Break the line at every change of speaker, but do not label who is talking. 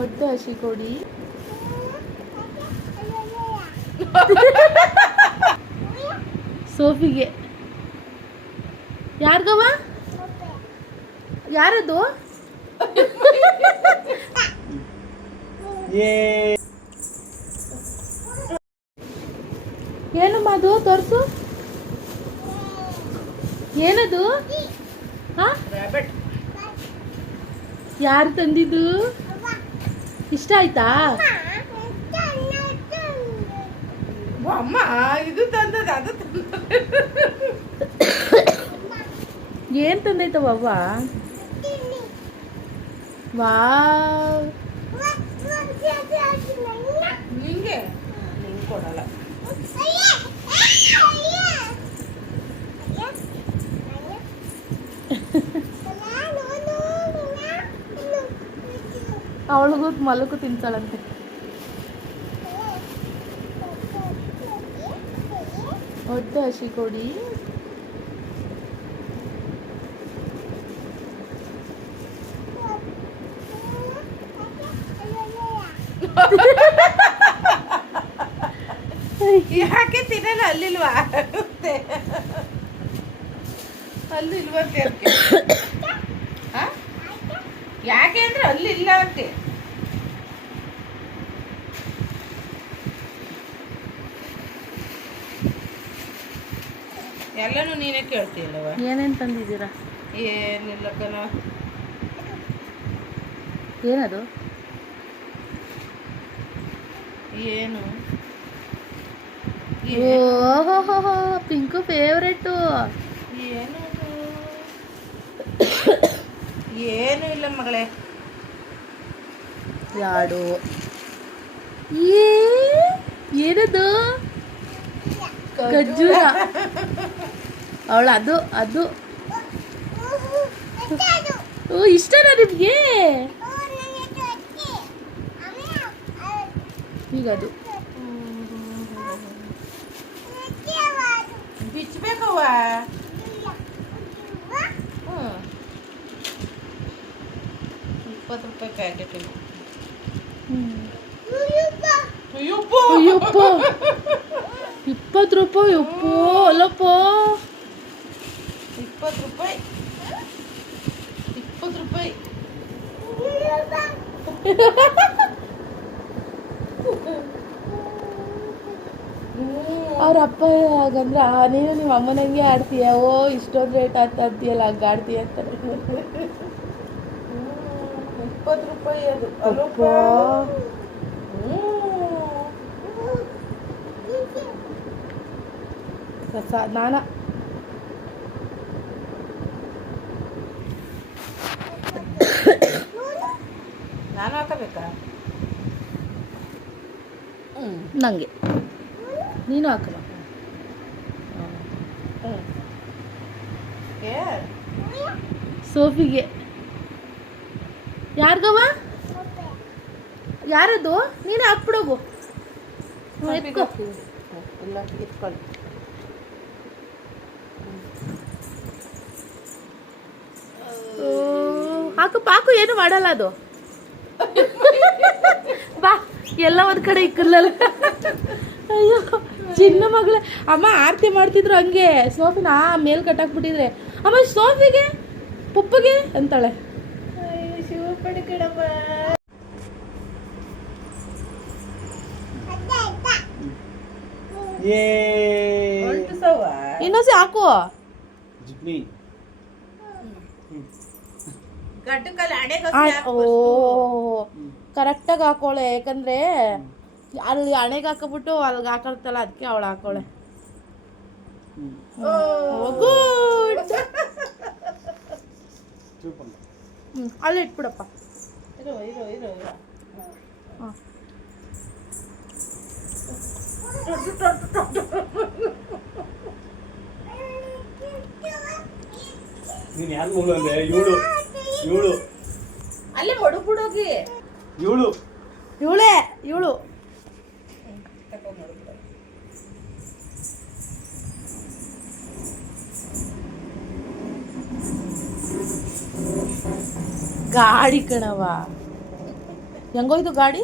ಒಟ್ಟು ಹಸಿ ಕೊಡಿ. ಸೋಫಿಗೆ. ಯಾರ್ಗವ ಯಾರದು? ಏನು ಮಾದು? ತೋರ್ಸು. ಏನದು? ಹಾ? ಯಾರು ತಂದಿದ್ದು? ಇಷ್ಟ ಆಯ್ತಾ?
ಅಮ್ಮ ಇದು ತಂದದ ಅದು
ಏನ್ ತಂದೈತವ ಅವ್ವ? ವಾವ್.
ನಿಂಗೆ? ನಿಂಗೆ ಕೊಡಲ್ಲ.
ಅವಳಿಗೂ ಮಲಕು ತಿನ್ಸಾಳಂತೆ. ಒಟ್ಟು ಹಸಿ ಕೊಡಿ.
ಯಾಕೆ ತಿನ್ನಲ್ಲ? ಅಲ್ಲಿಲ್ವಾ? ಅಲ್ಲಿಲ್ವಂತೆ? ಯಾಕೆ? ಅಂದ್ರೆ ಅಲ್ಲಿ ಇಲ್ಲ ಅಂತೆ. ಎಲ್ಲನೂ ನೀನೇ ಕೇಳ್ತೀಯಲ್ಲವ
ಏನೇನ್ ತಂದಿದ್ದೀರಾ?
ಏನಿಲ್ಲ ಕಣ.
ಏನದು?
ಏನು?
ಓಹೋ ಪಿಂಕು ಫೇವ್ರೇಟು
ಏನು ಏನು ಇಲ್ಲ ಮಗಳೇ.
ಯಾಡು? ಏ ಏನದು? ಖರ್ಜೂರ ಅವಳ ಅದು ಅದು ಓ ಇಷ್ಟನಾ ನಿಮ್ಗೆ ಈಗ ಅದು
ಬಿಚ್ಚಬೇಕವ್ವ ಹ್ಞೂ ಇಪ್ಪತ್ತು ರೂಪಾಯಿ ಪ್ಯಾಕೆಟ್ ಇದು ಅಯ್ಯಪ್ಪ
ಅಯ್ಯಪ್ಪ ಇಪ್ಪತ್ತು ರೂಪಾಯಿ ಉಪ್ಪು ಅಲ್ಲಪ್ಪ.
ಇಪ್ಪತ್ತು ರೂಪಾಯಿ. ಇಪ್ಪತ್ತು ರೂಪಾಯಿ.
ಅವ್ರ ಅಪ್ಪ ಹಾಗಂದ್ರೆ ಆ, ನೀನು ನಿಮ್ಮ ಅಮ್ಮನಂಗೆ ಆಡ್ತೀಯ? ಓ ಇಷ್ಟೊಂದು ರೇಟ್ ಅಂತ ಅಂತೀಯಲ್ಲ ಹಂಗೆ ಆಡ್ತೀಯ ಅಂತ
ಇಪ್ಪತ್ತು ರೂಪಾಯಿ ಅದು. ಅಲ್ಲಪ್ಪ.
ಕಸ ನಾನ.
ನಾನು ಹಾಕಬೇಕಾ?
ನಂಗೆ. ನೀನು ಹಾಕಲ್ಲ. ಸೋಫಿಗೆ. ಯಾರ್ಗವ ಯಾರದು ನೀನು ಹಾಕ್ಬಿಡೋಗು. ಎತ್ಕೋ.
ಎಲ್ಲ ಇಟ್ಕೊಳ್ಳಿ
ಹಾಕು ಪಾಕು ಏನು ಮಾಡಲ್ಲ ಅದು. ಬಾ ಎಲ್ಲ ಒಂದ್ ಕಡೆ ಇಕ್ಕಲ್ಲ ಅಯ್ಯೋ ಚಿನ್ನ ಮಗಳ. ಅಮ್ಮ ಆರತಿ ಮಾಡ್ತಿದ್ರು ಹಂಗೆ. ಸೋಫಿನ ಆ ಮೇಲ್ ಕಟ್ಟಾಕ್ಬಿಟ್ಟಿದ್ರೆ ಅಮ್ಮ ಸೋಫಿಗೆ? ಪುಪ್ಪಗೆ? ಅಂತಾಳೆ. ಇನ್ನೊಂದ್ಸಿ ಹಾಕು ಓ ಕರೆಕ್ಟಾಗಿ ಹಾಕೋಳೆ ಯಾಕಂದ್ರೆ ಅಲ್ಲಿ ಹಣೆಗೆ ಹಾಕೊಬಿಟ್ಟು ಅಲ್ಲಿಗೆ ಹಾಕೊಳ್ತಲ್ಲ ಅದಕ್ಕೆ ಅವಳು ಹಾಕೋಳೆ. ಅಲ್ಲಿ ಇಟ್ಬಿಡಪ್ಪ.
ನೀನು ಯಾರು ಮೂಲ ಅಂದ್ರೆ? ಇವಳು. ಇವಳು.
ಅಲ್ಲೇ ಮಡುಗ್ಬಿಡೋಗಿ
ಇವಳು.
ಇವಳೇ ಇವಳು. ಗಾಡಿ ಕಣವ ಹೆಂಗೋಯ್ತು ಗಾಡಿ?